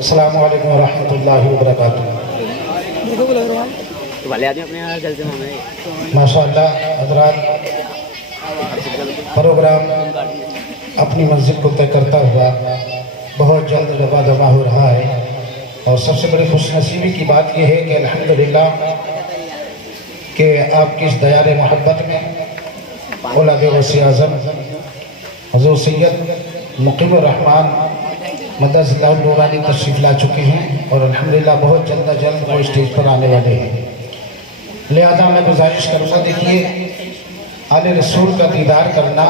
السلام علیکم ورحمۃ اللہ وبرکاتہ۔ ماشاء اللہ حضرات، پروگرام اپنی منزل کو طے کرتا ہوا بہت جلد دبا دبا ہو رہا ہے، اور سب سے بڑی خوش نصیبی کی بات یہ ہے کہ الحمدللہ کہ آپ کی اس دیار محبت میں اولاد غوث اعظم حضور سید مقیم الرحمان مدد اللہ نورانی تشریف لا چکے ہیں، اور الحمدللہ بہت جلد از جلد وہ اسٹیج پر آنے والے ہیں۔ لہذا میں گزارش کروں گا، دیکھیے آل رسول کا دیدار کرنا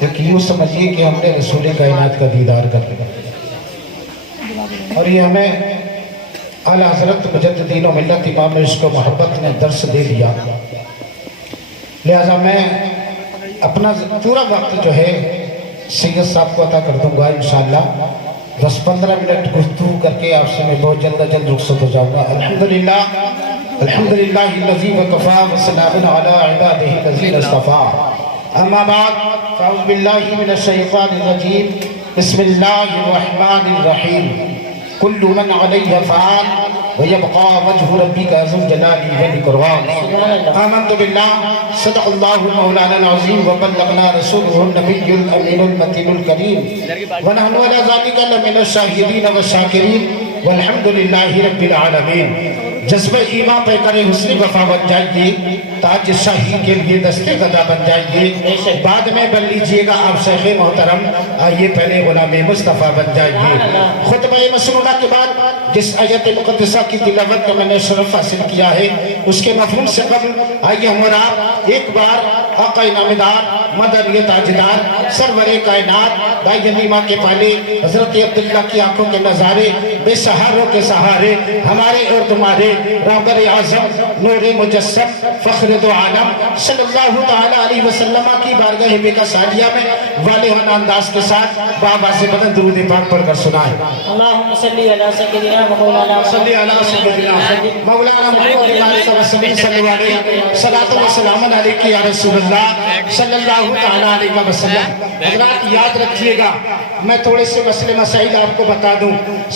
ایک یوں سمجھیے کہ ہم نے رسول کائنات کا دیدار کر لیا، اور یہ ہمیں اعلیٰ حضرت مجددین و ملت امام عشق و محبت نے درس دے دیا۔ لہذا میں اپنا پورا وقت جو ہے سید صاحب کو عطا کر دوں گا انشاءاللہ۔ 10-15 منٹ گفتگو کر کے آپ سے میں بہت جلد از جلد رخصت ہو جاؤں گا۔ الحمدللہ الحمدللہ الذی وکفی وسلام علی عبادہ الذین اصطفی، اما بعد فاعوذ باللہ من الشیطان الرجیم، بسم اللہ الرحمن الرحیم، کل من علیہ فان ویبقى وجه ربك ذو الجلال والإكرام، آمنت بالله صدق الله مولانا العظيم وبلغنا رسوله النبي الأمين المتين الكريم، ونحن على ذلك لمن الشاهدين والشاكرين والحمد لله رب العالمين۔ جذبہ ایمان پہ کرے حسن وفا بن جائیے، تاج شاہی کے لیے دستے غدا بن جائیے، بعد میں بن لیجئے گا آپ شیخ محترم، آئیے پہلے غلام مصطفیٰ بن جائیے۔ خطبہ مسنونہ کے بعد جس آیت مقدسہ کی تلاوت کا میں نے شرف حاصل کیا ہے، اس کے مفہوم سے قبل آئیے ہم اور آپ ایک بار آقا انعامدار مدنی تاجدار سرور کائنات بھائی یتیمہ کے پالے حضرت عبداللہ کی آنکھوں کے نظارے، بے سہاروں کے سہارے، ہمارے اور تمہارے رابر اعظم نور مجسم فخر دو عالم صلی اللہ تعالیٰ علیہ وسلم کی بارگاہ بیکا سالیہ میں والہانہ انداز کے ساتھ بابا سے بدن درود پاک پڑھ کر سنائیں۔ اللہم صلی علی سیدنا مولانا صلی علی سیدنا مولانا محمد صلی اللہ علیہ صلاۃ و سلام علیک یا رسول اللہ صلی اللہ تعالیٰ علیہ وسلم۔ حضرات یاد رکھیے گا، میں تھوڑے سے مسئلے مسائل آپ کو بتا دوں۔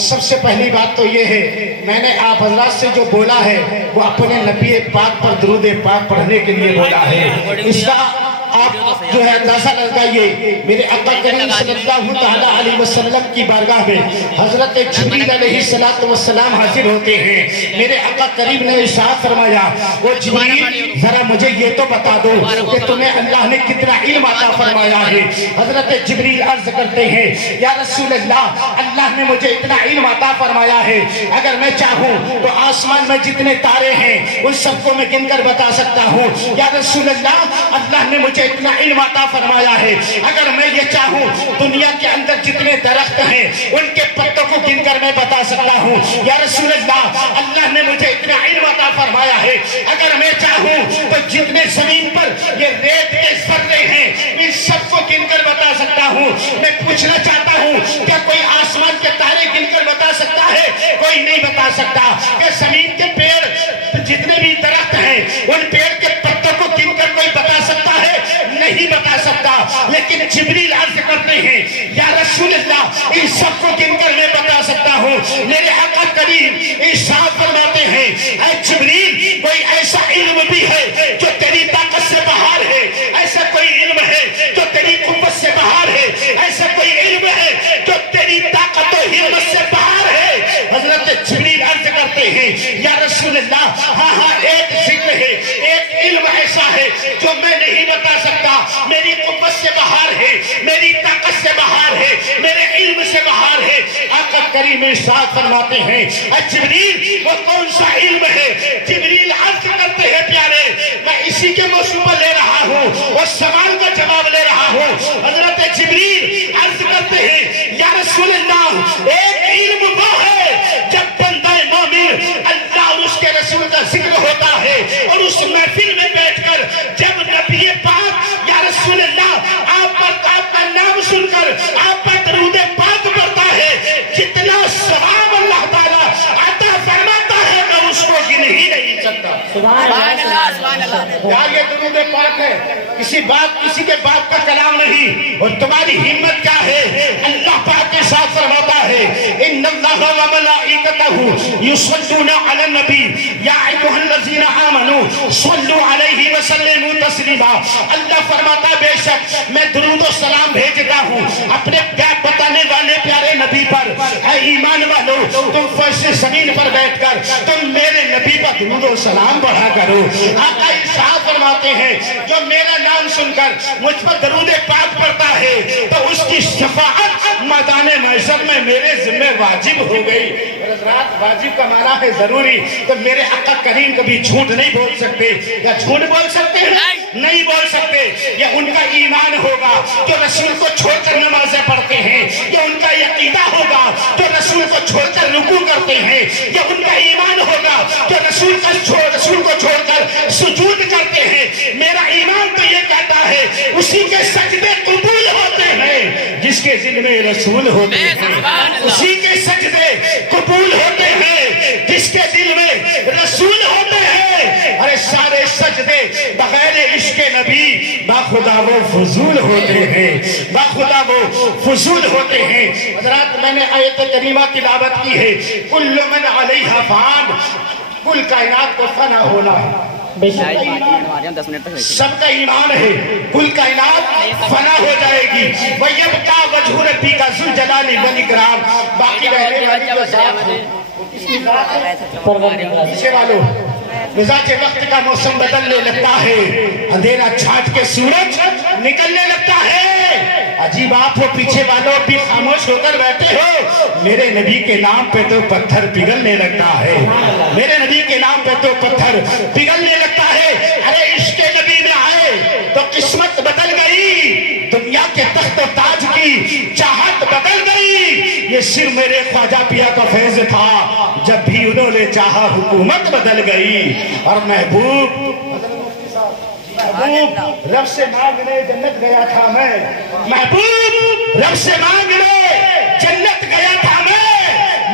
سب سے پہلی بات تو یہ ہے، میں نے آپ حضرات سے جو بولا ہے وہ اپنے نبی پاک پر درود پاک پڑھنے کے لیے بولا ہے۔ اس کا آپ جو ہے اندازہ لگائیے، میرے آقا کریم صلی اللہ تعالیٰ علیہ وسلم کی بارگاہ میں حضرت جبریل علیہ السلام حاضر ہوتے ہیں۔ میرے آقا کریم نے ارشاد فرمایا، وہ جبریل ذرا مجھے یہ تو بتا دو کہ تمہیں اللہ نے کتنا علم عطا فرمایا ہے۔ حضرت جبریل عرض کرتے ہیں، یا رسول اللہ، اللہ نے مجھے اتنا علم عطا فرمایا ہے، اگر میں چاہوں تو آسمان میں جتنے تارے ہیں ان سب کو میں گن کر بتا سکتا ہوں۔ یا رسول اللہ، اللہ نے مجھے اتنا علم عطا فرمایا ہے، اگر میں یہ چاہوں دنیا کے اندر جتنے درخت ہیں ان کے پتوں کو گن کر میں بتا سکتا ہوں۔ یا رسول اللہ، اللہ نے مجھے اتنا علم عطا فرمایا ہے، اگر میں چاہوں تو جتنے زمین پر یہ ریت کے ذرے ہیں ان سب کو گن کر بتا سکتا ہوں۔ میں پوچھنا چاہتا ہوں، کیا کوئی آسمان کے تارے گن کر بتا سکتا ہے؟ کوئی نہیں بتا سکتا۔ کہ زمین کے پیڑ جتنے بھی درخت ہیں ان پیڑ کے پتوں کو گن کر کوئی بتا سکتا ہے؟ نہیں بتا سکتا۔ لیکن جبریل عرض کرتے ہیں، یا رسول اللہ، ان سب کو گن کر میں بتا سکتا ہوں۔ میرے آقا کریم ارشاد فرماتے ہیں، اے جبریل، کوئی ایسا علم بھی ہے جو تیری طاقت سے باہر ہے، ایسا کوئی علم ہے جو تیری قوت سے باہر ہے، ایسا کوئی علم ہے جو تیری طاقت و ہمت سے باہر ہے۔ حضرت جبریل عرض کرتے ہیں، یا رسول اللہ، ہاں ایک ذکر ہے، ایک علم ایسا ہے جو میں نہیں بتا سکتا، میری قوت سے باہر ہے، میری طاقت سے باہر ہے، میرے علم سے باہر ہے۔ آقا کریم ارشاد فرماتے ہیں، اے جبریل، وہ کون سا علم ہے؟ جبریل عرض کرتے ہیں، پیارے، میں اسی کے موضوع پر لے رہا ہوں، اس سوال کا جواب لے رہا ہوں۔ حضرت جبریل عرض کرتے ہیں، یا رسول اللہ، ایک علم وہ ہے جب بندہ مومن اللہ اور اس کے رسول کا ذکر ہوتا ہے، اور اس محفل میں بیٹھ کر جب نبی پاک یا رسول اللہ آپ کا نام سن کر آپ پر درود پاک پڑھتا ہے، جتنا ثواب اللہ تعالیٰ عطا فرماتا ہے میں اس کو گن ہی نہیں سکتا۔ سبحان اللہ، یار یہ درود پاک ہے، کسی کے باپ کا کلام نہیں. اور تمہاری ہمت کیا ہے؟ اللہ پاک کے ساتھ فرماتا ہے ان اللہ و ملائکتہ یصلون علی النبی یا ایھا الذین آمنوا صلوا علیہ وسلموا تسلیما. اللہ فرماتا ہے بے شک میں درود و سلام بھیجتا ہوں اپنے پیار بتانے والے پیارے نبی پر. اے ایمان والو تم فرش زمین پر بیٹھ کر تم میرے نبی پر درود و سلام پڑھا کرو. آقا ارشاد فرماتے ہیں جو میرا نام سن کر مجھ پر درود پاک پڑھتا ہے تو اس کی شفاعت میدان محشر میں میرے ذمہ واجب ہو گئی. حضرات واجب کا معنی ہے ضروری. تو میرے آقا کریم کبھی جھوٹ نہیں بول سکتے. یا جھوٹ بول سکتے ہیں؟ نہیں بول سکتے. یہ ان کا ایمان ہوگا جو رسول کو چھوڑ کر نمازیں پڑھتے ہیں. یہ ان کا عقیدہ ہوگا جو رسول کو چھوڑ کر رکوع کرتے ہیں. یہ ان کا ایمان ہوگا جو رسول کو چھوڑ کر سجود کرتے ہیں. میرا ایمان تو یہ کہتا ہے اسی کے سجدے قبول ہوتے ہیں جس کے دل میں رسول ہوتے ہیں. اسی کے سجدے قبول ہوتے ہیں جس کے دل میں رسول ہوتے ہیں. ارے سارے سجدے بغیر عشق نبی باخدا وہ فضول ہوتے ہیں. باخدا وہ فضول ہوتے ہیں. حضرات میں نے آیت کریمہ تلاوت کی ہے کل من علیہا فان. کل کائنات کو فنا ہونا ہے. سب کا ایمان ہے کل کائنات فنا ہو جائے گی. وَيَبْقَى وَجْهُ رَبِّكَ ذُو الْجَلَالِ وَالْإِكْرَامِ. باقی رہنے والی جو ذات ہے اس کی ذات ہے پیچھے والوں. مزاج وقت کا موسم بدلنے لگتا ہے. اندھیرا چھانٹ کے سورج نکلنے لگتا ہے. عجیب آپ ہو پیچھے والوں بھی خاموش ہو کر بیٹھے ہو. میرے نبی کے نام پہ تو پتھر پگھلنے لگتا ہے. میرے نبی کے نام پہ تو پتھر پگھلنے لگتا ہے. ارے عشق نبی میں آئے تو قسمت بدل گئی. دنیا کے تخت و تاج کی چاہت بدل گئی. یہ صرف میرے خواجہ پیا کا فیض تھا جب بھی انہوں نے چاہا حکومت بدل گئی. اور محبوب رب سے مانگنے جنت گیا تھا میں. محبوب رب سے مانگنے جنت گیا تھا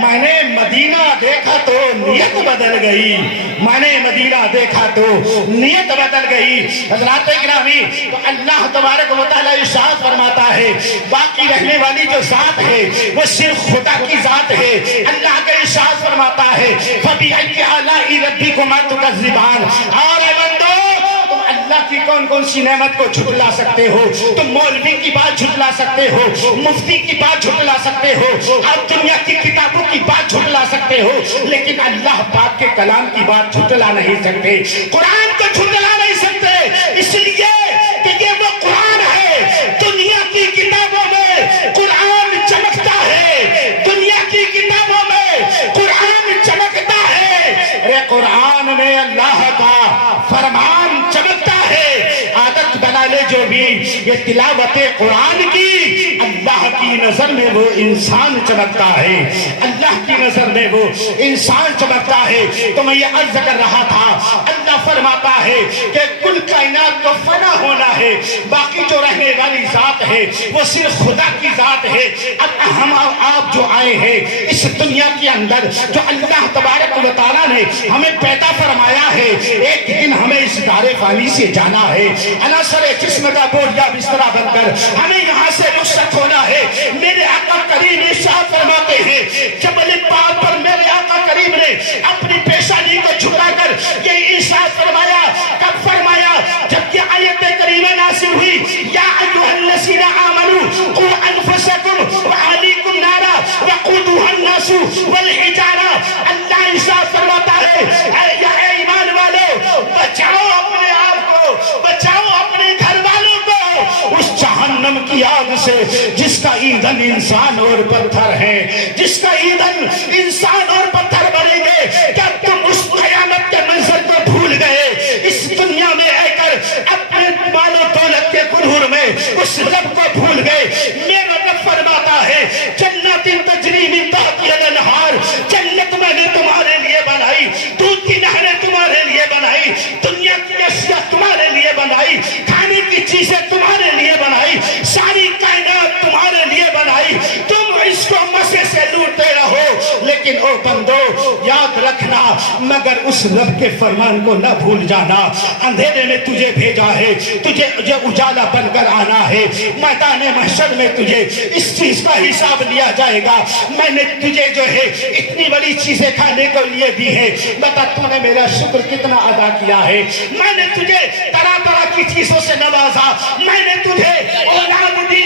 میں نے مدینہ دیکھا تو نیت بدل گئی. میں نے مدینہ دیکھا تو نیت بدل گئی. حضرات اکرامی تو اللہ تبارک و تعالی ارشاد فرماتا ہے باقی رہنے والی جو ذات ہے وہ صرف خدا کی ذات ہے. اللہ کا ارشاد فرماتا ہے فَبِأَيِّ آلَاءِ رَبِّكُمَا تُكَذِّبَانِ. اور اے بندو اللہ کی کون کون سی نعمت کو جھٹلا سکتے ہو؟ تم مولوی کی بات جھٹلا سکتے ہو, مفتی کی بات جھٹلا سکتے ہو, اور دنیا کی کتابوں کی بات جھٹلا سکتے ہو, لیکن اللہ پاک کے کلام کی بات جھٹلا نہیں سکتے. قرآن کو جھٹلا نہیں سکتے اس لیے کہ یہ وہ قرآن ہے. دنیا کی کتابوں میں قرآن چمکتا ہے. دنیا کی کتابوں میں قرآن چمکتا ہے. ارے قرآن میں اللہ کا فرمان چمکتا ہے. عادت بنا لے جو بھی یہ تلاوت قرآن کی, اللہ کی نظر میں وہ انسان چمکتا ہے. اللہ کی نظر میں وہ انسان چمکتا ہے. تو میں یہ عرض کر رہا تھا اللہ فرماتا ہے کہ کل کائنات کو فنا ہونا ہے. باقی جو رہنے والی ذات ہے وہ صرف خدا کی ذات ہے. اب ہم آپ جو آئے ہیں اس دنیا کے اندر جو اللہ تبارک و تعالیٰ نے ہمیں پیدا فرمایا ہے, ایک دن ہمیں اس دار فانی سے جانا ہے. عناصر جسم کا بوجھا بستر بن کر ہمیں یہاں سے رخصت ہونا ہے. میرے آقا کریم ارشاد فرماتے ہیں جبل پاک پر میرے آقا کریم نے اپنی پیشانی کو جھکا کر یہ ارشاد فرمایا. کب فرمایا؟ جب یہ آیت کریمہ نازل ہوئی یا ایھا الذین آمنوا قوا انفسکم واہلیکم نارا وقودھا الناس والحجارہ. اللہ ارشاد فرماتا ہے اے ایمان والو بچاؤ اپنے آپ کو, بچاؤ اپنے گھر والوں کو اس جہنم کی آگ سے جس کا ایندھن انسان اور پتھر ہے. جس کا ایندھن انسان اور پتھر بنیں گے. کیا تم اس قیامت کے منظر کو بھول گئے؟ اس دنیا میں رہ کر اپنے مال و دولت کے کنہر میں اس رب کو بھول گئے. میرا رب فرماتا ہے جنات تجری من تحتہا الانہار. جنت میں نے تمہارے لیے بنائی, دودھ کی نہریں تمہارے لیے بنائی, دنیا کی اشیاء تمہارے لیے بنائی, کھانے کی چیزیں تمہارے لیے بنائی, ساری کائنات تمہارے لیے بنائی. تم اس کو مزے سے لوٹتے رہو, لیکن او بندو یاد رکھنا مگر اس رب کے فرمان کو نہ بھول جانا. اندھیرے میں تجھے بھیجا ہے, تجھے جو اجالا بن کر آنا ہے. میدان محشر میں تجھے اس چیز کا حساب لیا جائے گا. میں نے تجھے جو ہے اتنی بڑی چیزیں کھانے کو لیے دی ہے, بتا تو نے میرا شکر کتنا ادا کیا ہے. میں نے تجھے طرح طرح کی چیزوں سے نوازا. میں نے تجھے اولاد دی,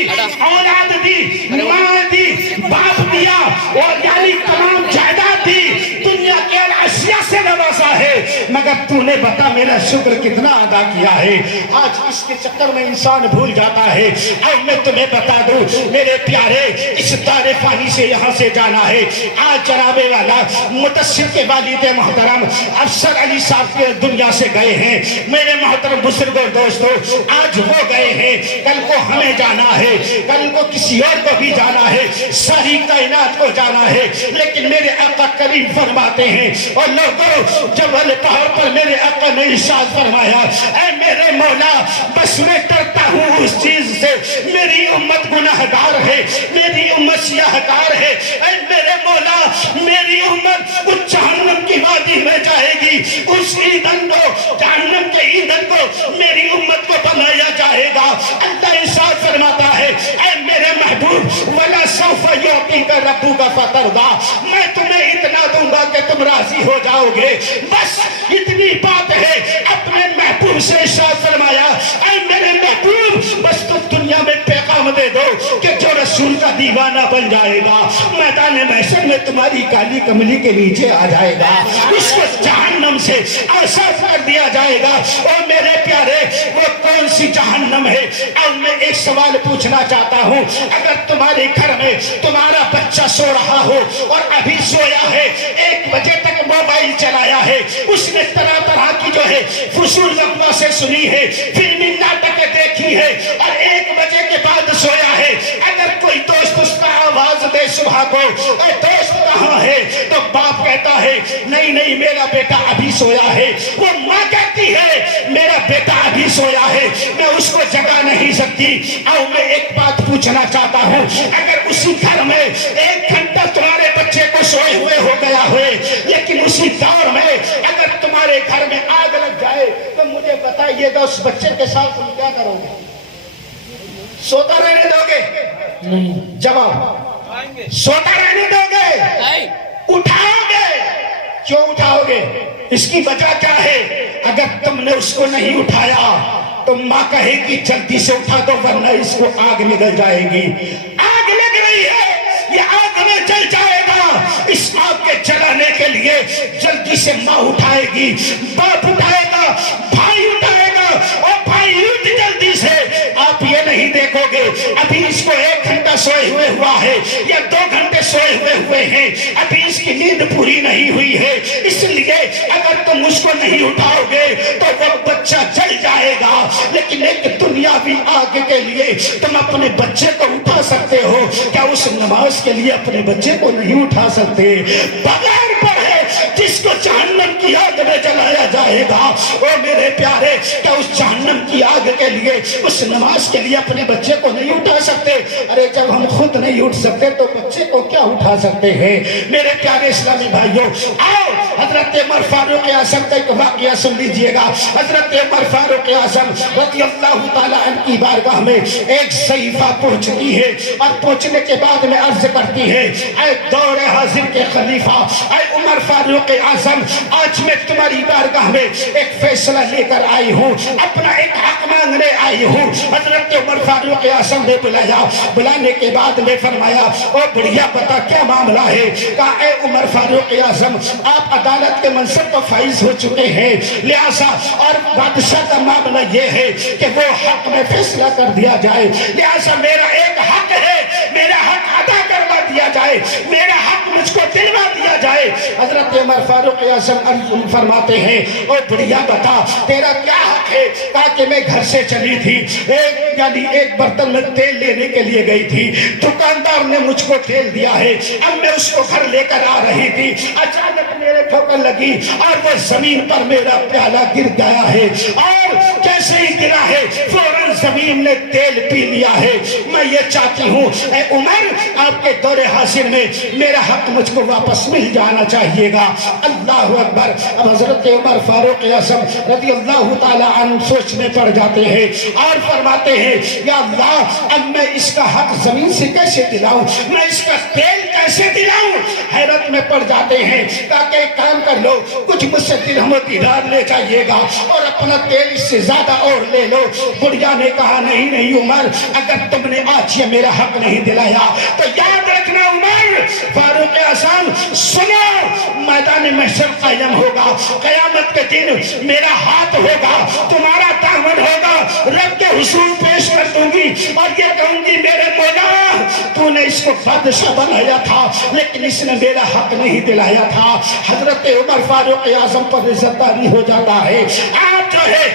ماں دی, باپ دیا, اور یعنی تمام جائیداد دی, دنیا کے اشیاء سے نوازا ہے, مگر تو نے بتا میرا شکر کتنا ادا کیا ہے. آج اس کے چکر میں انسان بھول جاتا ہے. اب میں تمہیں بتا دوں میرے پیارے, اس دار فانی سے یہاں سے جانا ہے. آج جناب والا متصل کے والد محترم افسر علی صاحب کے دنیا سے گئے ہیں. میرے محترم بزرگ اور دوستو, آج وہ گئے ہیں, کل کو ہمیں جانا ہے, کل کو کسی اور کو بھی جانا ہے, ساری کائنات کو جانا ہے. لیکن میرے آقا کریم فرماتے ہیں, اور لوگوں جبل پہاڑ پر میرے آقا نے ارشاد فرمایا, اے میرے مولا بس میں ڈرتا ہوں اس چیز سے, میری امت گناہگار ہے, میری امت سیاہکار ہے. اے میرے مولا میری امت اس جہنم کی وادی میں جائے گی, اس ایندھن کو, جہنم کے ایندھن کو میری امت کو بنایا جائے گا. اللہ ارشاد فرماتا ہے, اے میرے محبوب وَلَا سَوْفَ يُعْطِيكَ رَبُّكَ فَتَرْضَىٰ, میں تمہیں اتنا دوں گا کہ تم راضی ہو جاؤ گے. بس اتنی بات ہے. اپنے محبوب سے ارشاد فرمایا, اے میرے محبوب بس تم دنیا میں پیغام دے دو کہ جو رسول کا دیوانہ بن جائے گا میدان محشر میں تمہاری کالی کملی کے نیچے آ جائے گا, اس کو جہنم سے آزاد کر دیا جائے گا. اور میرے پیارے وہ کون سی جہنم ہے؟ اور میں ایک سوال پوچھنا چاہتا ہوں, اگر تمہارے گھر میں تمہارا بچہ سو رہا ہو اور ابھی سویا ہے, 1 بجے تک موبائل چلایا ہے, اس نے طرح طرح کی جو ہے فضول بکواسیں سنی ہے, فلمی ناٹکیں دیکھی ہے, اور 1 بجے کے بعد سویا ہے. اگر کوئی دوست اس کا آواز دے صبح کو, اے دوست کہاں ہے, تو باپ کہتا ہے نہیں نہیں میرا بیٹا ابھی سویا ہے. وہ ماں کہتی ہے میرا بیٹا ابھی سویا ہے, میں اس کو جگا نہیں سکتی. اور میں ایک بات پوچھنا چاہتا ہوں, اگر اسی گھر میں 1 گھنٹہ تمہارے بچے کو سوئے ہوئے ہو گیا ہوئے, لیکن اسی دور میں اگر تمہارے گھر میں آگ لگ جائے تو مجھے بتائیے گا اس بچے کے ساتھ تم کیا کرو گے؟ سوتا رہنے دو گے؟ نہیں. جواب, سوتا رہنے دو گے؟ اٹھاؤ گے؟ کیوں اٹھاؤ گے؟ اس کی وجہ کیا ہے؟ اگر تم نے اس کو نہیں اٹھایا تو ماں کہے گی جلدی سے اٹھا دو ورنہ اس کو آگ نگل جائے گی. آگ لگ رہی ہے, یہ آگ میں جل جائے گا. اس آگ کے جلانے کے لیے جلدی سے ماں اٹھائے گی, باپ اٹھائے گا, بھائی اٹھائے گا, اور بھائی اٹھ جلدی سے. آپ یہ نہیں دیکھو گے ابھی اس کو 1 گھنٹہ سوئے ہوئے ہوا ہے یا 2 گھنٹے سوئے ہوئے ہیں, ابھی اس کی نیند پوری نہیں ہوئی ہے, اس لیے اگر تم اس کو نہیں اٹھاؤ گے تو وہ بچہ جل جائے گا. لیکن ایک دنیاوی آگ کے لیے تم اپنے بچے کو اٹھا سکتے ہو, کیا اس نماز کے لیے اپنے بچے کو نہیں اٹھا سکتے؟ بغیر پڑھے جس کو جہنم کی آگ میں جلایا جائے گا, او میرے پیارے کیا اس جہنم کی آگ کے لیے, اس نماز کے لیے اپنے بچے کو نہیں اٹھا سکتے؟ ارے جب ہم خود نہیں اٹھ سکتے تو بچے کو کیا اٹھا سکتے ہیں؟ میرے پیارے اسلامی بھائیوں, آؤ حضرت عمر فاروق اعظم کا ایک واقعہ سن لیجئے گا. حضرت عمر فاروق اعظم رضی اللہ تعالیٰ عنہ کی بارگاہ میں ایک صحیفہ پہنچتی ہے, اور پہنچنے کے بعد میں عرض کرتی ہے, اے دور حاضر کے خلیفہ, اے عمر فاروق اعظم, آج میں تمہاری بارگاہ میں ایک فیصلہ لے کر آئی ہوں, اپنا ایک حق مانگنے آئی ہوں. حضرت عمر فاروق اعظم نے بلایا, بلانے کے بعد میں فرمایا, او بڑھیا بتا کیا معاملہ ہے؟ کہا اے عمر فاروق اعظم, آپ عدالت کے منصب پر فائز ہو چکے ہیں, لہذا اور بادشاہ کا معاملہ یہ ہے کہ وہ حق میں فیصلہ کر دیا جائے, لہذا میرا ایک حق ہے, میرا حق ادا کروا دیا جائے, میرا حق مجھ کو دلوا دیا جائے. حضرت عمر فاروق اعظم فرماتے ہیں, او بڑھیا بتا تیرا کیا حق ہے؟ کہا کہ میں گھر سے چلی تھی, ایک برتن میں تیل لینے کے لیے گئی تھی, دکاندار نے مجھ کو تیل دیا ہے, اب میں اس کو گھر لے کر آ رہی تھی, اچانک میرے ٹھوکر لگی اور وہ زمین پر میرا پیالہ گر گیا ہے, اور جیسے ہی گرا ہے فوراً زمین نے تیل پی لیا ہے. میں یہ چاہتی ہوں اے عمر, آپ کے دور حاضر میں میرا حق مجھ مجھ کو واپس مل جانا چاہیے گا۔ اللہ اکبر۔ اب حضرت عمر فاروق اعظم رضی اللہ تعالی عنہ سوچنے پڑ جاتے ہیں اور فرماتے ہیں یا اللہ اب میں اس کا حق زمین سے کیسے دلاؤں، میں اس کا تیل کیسے دلاؤں؟ حیرت میں پڑ جاتے ہیں۔ کہا کہ ایک کام کر لو، کچھ مجھ سے درہم و دینار لے جائیے گا اور اپنا تیل اس سے زیادہ اور لے لو۔ بڑھیا نے کہا نہیں نہیں عمر، اگر تم نے آج یہ میرا حق نہیں دلایا تو یاد رکھنا عمر فاروق اعظم سنو، میدان محشر قائم ہوگا، قیامت کے دن میرا ہاتھ ہوگا، تمہارا دامن ہوگا، رب کے حضور پیش کر دوں گی اور یہ کہوں گی میرے مولا تو نے اس کو بادشاہ بنایا تھا لیکن اس نے میرا حق نہیں دلایا تھا۔ حضرت عمر فاروق اعظم پر عزت داری ہو جاتا ہے۔ آپ جو ہے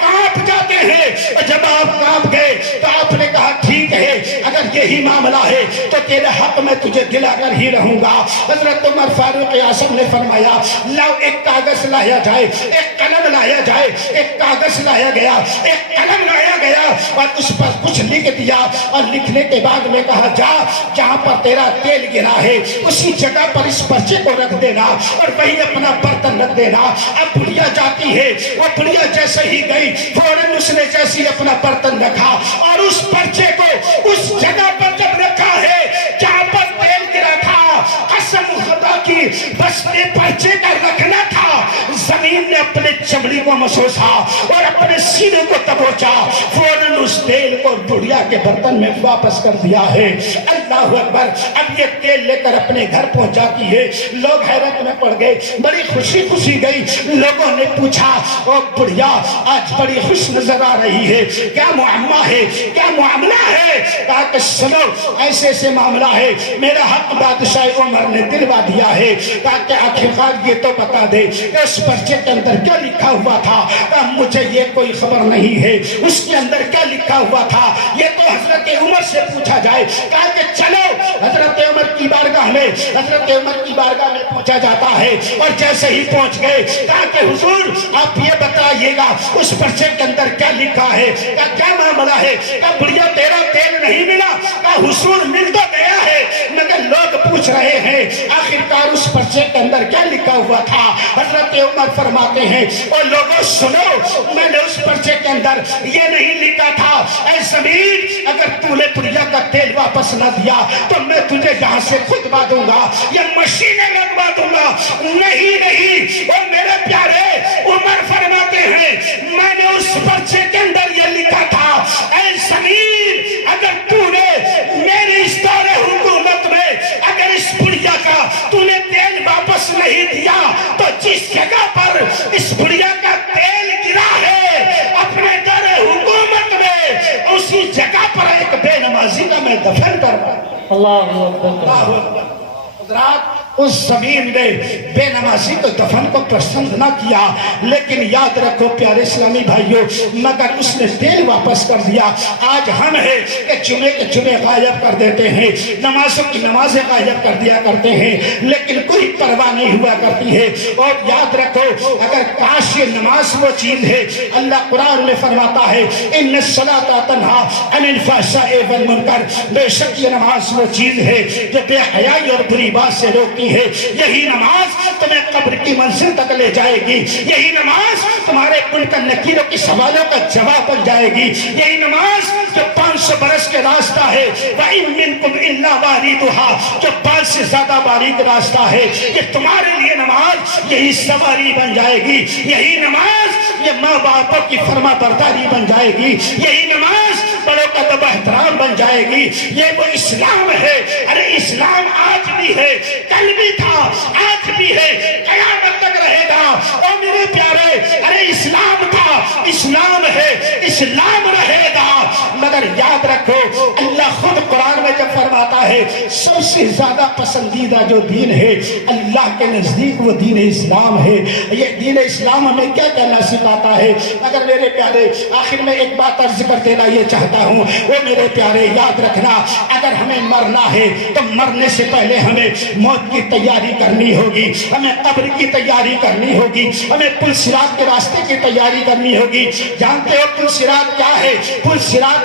کانپ جاتے ہیں، اور جب آپ کانپ گئے تو آپ نے کہا ٹھیک ہے اگر یہی معاملہ ہے تو تیرے حق میں تجھے دلا کر ہی رہوں گا۔ حضرت عمر فاروق اعظم نے فرمایا لاؤ ایک کاغذ لایا جائے، ایک قلم لایا جائے۔ ایک کاغذ لایا گیا، ایک قلم لایا گیا اور اس پر کچھ لکھ دیا اور لکھنے کے بعد میں کہا جا جہاں پر تیرا تیل گرا ہے اسی جگہ پر اس پرچے کو رکھ دینا اور وہی اپنا برتن رکھ دینا۔ اب بڑھیا جاتی ہے، وہ بڑھیا جیسے ہی گئی فوراً اس نے جیسے اپنا برتن رکھا اور اس پرچے کو اس جگہ پر جب رکھا ہے جہاں پر تیل گرا تھا، قسم خدا کی بس نے پرچے کا رکھنا تھا، زمین نے اپنے چمڑی کو مسوسا اور اپنے سینے کو دبوچا، فوراً اس تیل کو بڑھیا کے برتن میں واپس کر دیا ہے۔ اللہ اکبر۔ اب یہ تیل لے کر اپنے گھر پہنچاتی ہے، لوگ حیرت میں پڑ گئے، بڑی خوشی خوشی گئی۔ لوگوں نے پوچھا او بڑھیا آج بڑی خوش نظر آ رہی ہے، کیا معاملہ ہے، کیا معاملہ ہے؟ کہا کہ سنو ایسے ایسے معاملہ ہے، میرا حق بادشاہ عمر نے دلوا دیا ہے۔ کہا کہ آخرکار یہ تو بتا دے کہ اس پرچے کے اندر کیا لکھا ہوا تھا؟ کہا مجھے یہ کوئی خبر نہیں ہے، اس کے اندر کیا لکھا ہوا تھا یہ تو حضرت عمر سے پوچھا جائے۔ کہا کہ چلو حضرت عمر کی بارگاہ میں، حضرت عمر کی بارگاہ میں پہنچا جاتا ہے اور جیسے ہی پہنچ گئے کہا کہ حضور آپ یہ بتائیے گا اس پرچے کے اندر کیا لکھا ہے؟ کہا کیا معاملہ ہے؟ کہا بڑھیا تیرا تیل نہیں ملا؟ کہا حضور مل تو گیا ہے مگر لوگ پوچھ رہے ہیں آخرکار اس پرچے کے اندر کیا لکھا ہوا تھا؟ حضرت عمر فرماتے ہیں اور لوگوں سنو میں نے اس پرچے کے اندر یہ نہیں لکھا تھا اے زمین اگر تو نے بڑھیا کا تیل واپس نہ دیا تو میں تجھے یہاں سے خطبہ دوں گا یا مشینیں لگوا دوں گا۔ نہیں نہیں اور میرے پیارے عمر فرماتے ہیں میں نے اس پرچے کے اندر یہ لکھا تھا اے زمین اگر تو نے میری اس دور حکومت میں اگر اس بڑھیا کا تو نے تیل واپس نہیں دیا تو جس جگہ پر اس بڑھیا کا تیل گرا ہے اپنے دور حکومت میں اسی جگہ پر ایک بے نمازی کا میں دفن کروں۔ اللہ اکبر۔ اللہ اکبر۔ حضرات اس زمین نے بے نمازی کو دفن کو پسند نہ کیا لیکن یاد رکھو پیارے اسلامی بھائیوں مگر اس نے تیل واپس کر دیا۔ آج ہم ہیں کہ جمعے کے جمعے غائب کر دیتے ہیں، نمازوں کی نمازیں غائب کر دیا کرتے ہیں لیکن کوئی پرواہ نہیں ہوا کرتی ہے۔ اور یاد رکھو اگر کاش یہ نماز وہ چیز ہے، اللہ قرآن میں فرماتا ہے ان الصلاۃ تنہا عن الفحشاء والمنکر، بے شک یہ نماز وہ چیز ہے جو بے حیائی اور بری بات سے روکتی ہے۔ یہی نماز تمہیں قبر کی منزل تک لے جائے گی، یہی نماز تمہارے منکر نکیروں کی سوالوں کا جواب بن جائے گی، یہی نماز جو 500 برس کے راستہ ہے وَإِن مِّنكُمْ إِلَّا وَارِدُهَا جو 5 سے زیادہ باریک راستہ ہے، یہ تمہارے لیے نماز یہی سواری بن جائے گی، یہی نماز یہ ماں باپوں کی فرما برداری بن جائے گی، یہی نماز بڑوں کا ادب احترام بن جائے گی۔ یہ وہ اسلام ہے۔ ارے اسلام آج بھی ہے، کل بھی تھا، آج بھی ہے، قیامت تک رہے گا۔ اور میرے پیارے ارے اسلام تھا، اسلام ہے، اسلام رہے گا۔ مگر یاد رکھو اللہ خود قرآن میں جب فرماتا ہے سب سے زیادہ پسندیدہ جو دین ہے اللہ کے نزدیک وہ دین اسلام ہے۔ یہ دین اسلام ہمیں کیا کہنا سکھاتا ہے؟ اگر میرے پیارے آخر میں ایک بات عرض کر دینا یہ چاہتا ہوں، وہ میرے پیارے یاد رکھنا اگر ہمیں مرنا ہے تو مرنے سے پہلے ہمیں موت کی تیاری کرنی ہوگی، ہمیں قبر کی تیاری کرنی ہوگی، ہمیں پل صراط کے راستے کی تیاری کرنی ہوگی۔ جانتے ہو پل صراط کیا ہے؟ پل صراط